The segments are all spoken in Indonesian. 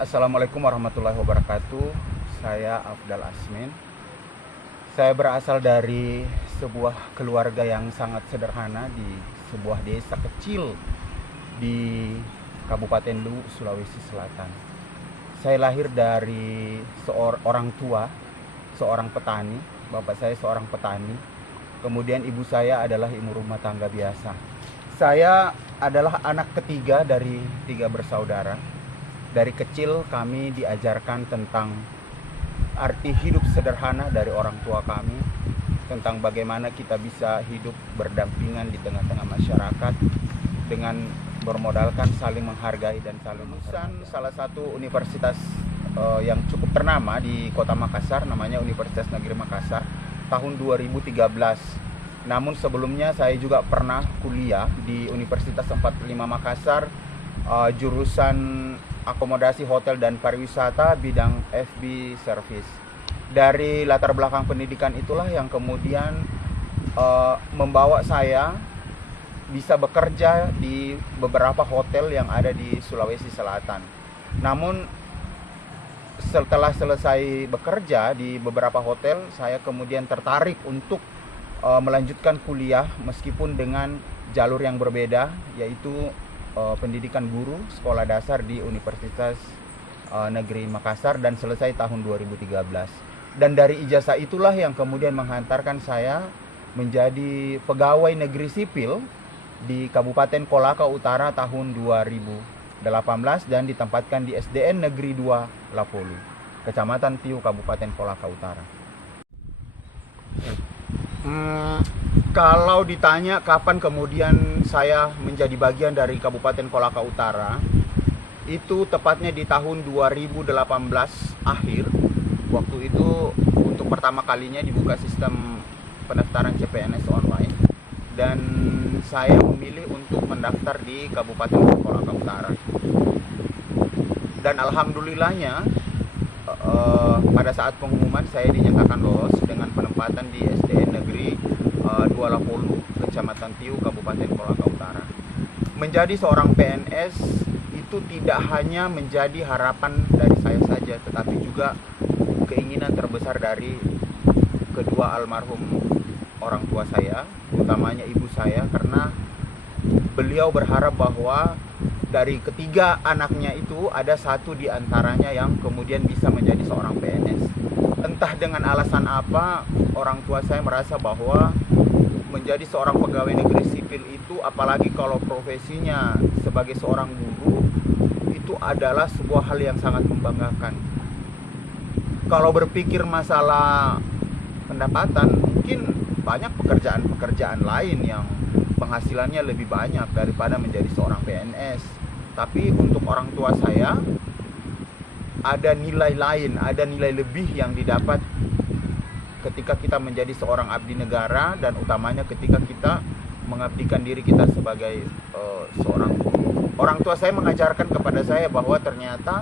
Assalamualaikum warahmatullahi wabarakatuh. Saya Afdal Asmin. Saya berasal dari sebuah keluarga yang sangat sederhana di sebuah desa kecil di Kabupaten Luwu, Sulawesi Selatan. Saya lahir dari seorang tua, seorang petani. Bapak saya seorang petani. Kemudian ibu saya adalah ibu rumah tangga biasa. Saya adalah anak ketiga dari 3 bersaudara. Dari kecil kami diajarkan tentang arti hidup sederhana dari orang tua kami, tentang bagaimana kita bisa hidup berdampingan di tengah-tengah masyarakat dengan bermodalkan saling menghargai dan saling lulusan salah satu universitas yang cukup ternama di Kota Makassar, namanya Universitas Negeri Makassar, tahun 2013. Namun sebelumnya saya juga pernah kuliah di Universitas 45 Makassar, jurusan akomodasi hotel dan pariwisata, bidang FB service. Dari latar belakang pendidikan itulah yang kemudian membawa saya bisa bekerja di beberapa hotel yang ada di Sulawesi Selatan. Namun setelah selesai bekerja di beberapa hotel, saya kemudian tertarik untuk melanjutkan kuliah meskipun dengan jalur yang berbeda, yaitu pendidikan guru sekolah dasar di Universitas Negeri Makassar, dan selesai tahun 2013. Dan dari ijazah itulah yang kemudian menghantarkan saya menjadi pegawai negeri sipil di Kabupaten Kolaka Utara tahun 2018 dan ditempatkan di SDN Negeri 2 Lapolu, Kecamatan Tiu, Kabupaten Kolaka Utara. Kalau ditanya kapan kemudian saya menjadi bagian dari Kabupaten Kolaka Utara, itu tepatnya di tahun 2018 akhir. Waktu itu untuk pertama kalinya dibuka sistem pendaftaran CPNS online, dan saya memilih untuk mendaftar di Kabupaten Kolaka Utara. Dan alhamdulillahnya pada saat pengumuman saya dinyatakan lolos dengan penempatan di SDN Negeri 2 Lapolu, Kecamatan Tiu, Kabupaten Kolaka Utara. Menjadi seorang PNS itu tidak hanya menjadi harapan dari saya saja, tetapi juga keinginan terbesar dari kedua almarhum orang tua saya, utamanya ibu saya, karena beliau berharap bahwa dari ketiga anaknya itu ada satu di antaranya yang kemudian bisa menjadi seorang PNS. Entah dengan alasan apa, orang tua saya merasa bahwa menjadi seorang pegawai negeri sipil itu, apalagi kalau profesinya sebagai seorang guru, itu adalah sebuah hal yang sangat membanggakan. Kalau berpikir masalah pendapatan, mungkin banyak pekerjaan-pekerjaan lain yang penghasilannya lebih banyak daripada menjadi seorang PNS. Tapi untuk orang tua saya, ada nilai lain, ada nilai lebih yang didapat ketika kita menjadi seorang abdi negara, dan utamanya ketika kita mengabdikan diri kita sebagai seorang guru. Orang tua saya mengajarkan kepada saya bahwa ternyata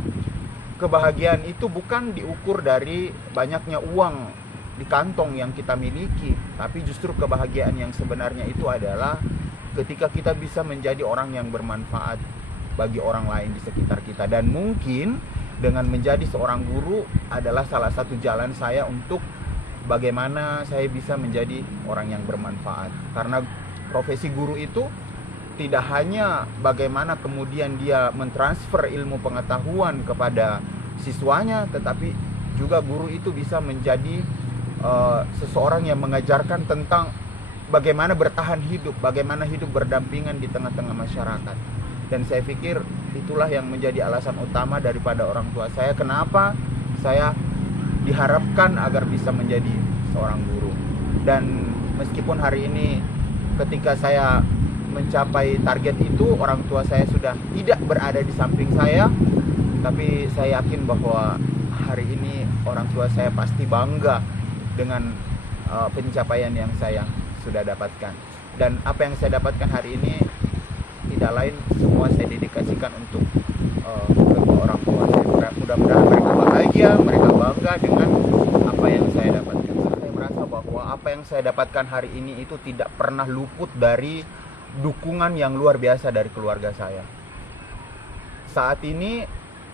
kebahagiaan itu bukan diukur dari banyaknya uang di kantong yang kita miliki, tapi justru kebahagiaan yang sebenarnya itu adalah ketika kita bisa menjadi orang yang bermanfaat bagi orang lain di sekitar kita. Dan mungkin dengan menjadi seorang guru adalah salah satu jalan saya untuk bagaimana saya bisa menjadi orang yang bermanfaat. Karena profesi guru itu tidak hanya bagaimana kemudian dia mentransfer ilmu pengetahuan kepada siswanya, tetapi juga guru itu bisa menjadi seseorang yang mengajarkan tentang bagaimana bertahan hidup, bagaimana hidup berdampingan di tengah-tengah masyarakat. Dan saya pikir itulah yang menjadi alasan utama daripada orang tua saya kenapa saya diharapkan agar bisa menjadi seorang guru. Dan meskipun hari ini ketika saya mencapai target itu, orang tua saya sudah tidak berada di samping saya, tapi saya yakin bahwa hari ini orang tua saya pasti bangga dengan pencapaian yang saya sudah dapatkan. Dan apa yang saya dapatkan hari ini tidak lain, semua saya dedikasikan untuk kedua orang tua saya. Mudah-mudahan mereka bahagia, mereka bangga dengan apa yang saya dapatkan. Saya merasa bahwa apa yang saya dapatkan hari ini itu tidak pernah luput dari dukungan yang luar biasa dari keluarga saya. Saat ini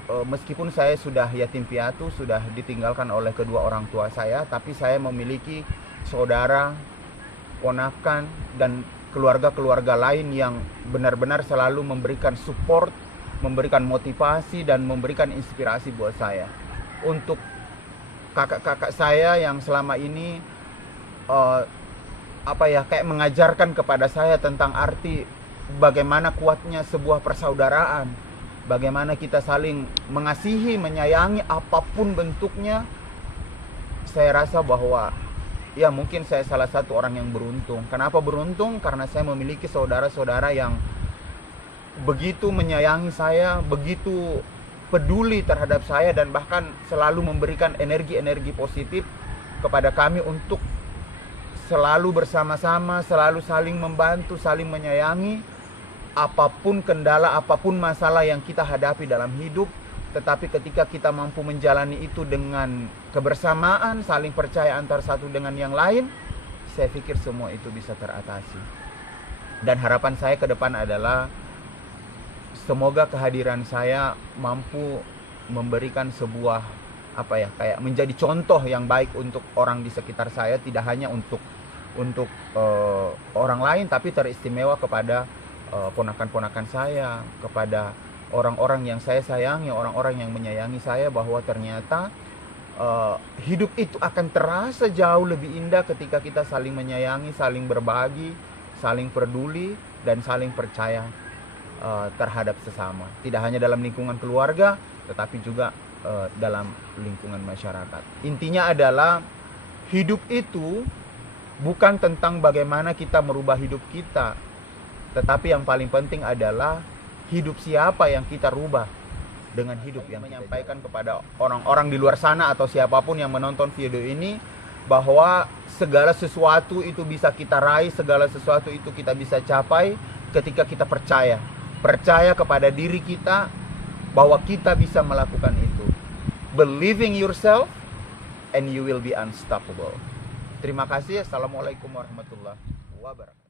meskipun saya sudah yatim piatu, sudah ditinggalkan oleh kedua orang tua saya, tapi saya memiliki saudara, ponakan, dan keluarga-keluarga lain yang benar-benar selalu memberikan support, memberikan motivasi, dan memberikan inspirasi buat saya. Untuk kakak-kakak saya yang selama ini kayak mengajarkan kepada saya tentang arti bagaimana kuatnya sebuah persaudaraan, bagaimana kita saling mengasihi, menyayangi apapun bentuknya. Saya rasa bahwa ya mungkin saya salah satu orang yang beruntung. Kenapa beruntung? Karena saya memiliki saudara-saudara yang begitu menyayangi saya, begitu peduli terhadap saya, dan bahkan selalu memberikan energi-energi positif kepada kami untuk selalu bersama-sama, selalu saling membantu, saling menyayangi. Apapun kendala, apapun masalah yang kita hadapi dalam hidup, tetapi ketika kita mampu menjalani itu dengan kebersamaan, saling percaya antar satu dengan yang lain, saya pikir semua itu bisa teratasi. Dan harapan saya ke depan adalah semoga kehadiran saya mampu memberikan sebuah kayak menjadi contoh yang baik untuk orang di sekitar saya, tidak hanya untuk orang lain, tapi teristimewa kepada ponakan-ponakan saya, kepada orang-orang yang saya sayangi, orang-orang yang menyayangi saya, bahwa ternyata hidup itu akan terasa jauh lebih indah ketika kita saling menyayangi, saling berbagi, saling peduli, dan saling percaya terhadap sesama. Tidak hanya dalam lingkungan keluarga, tetapi juga dalam lingkungan masyarakat. Intinya adalah hidup itu bukan tentang bagaimana kita merubah hidup kita, tetapi yang paling penting adalah hidup siapa yang kita rubah dengan hidup yang menyampaikan kepada orang-orang di luar sana atau siapapun yang menonton video ini, bahwa segala sesuatu itu bisa kita raih, segala sesuatu itu kita bisa capai ketika kita percaya kepada diri kita bahwa kita bisa melakukan itu. Believe in yourself and you will be unstoppable. Terima kasih. Assalamualaikum warahmatullahi wabarakatuh.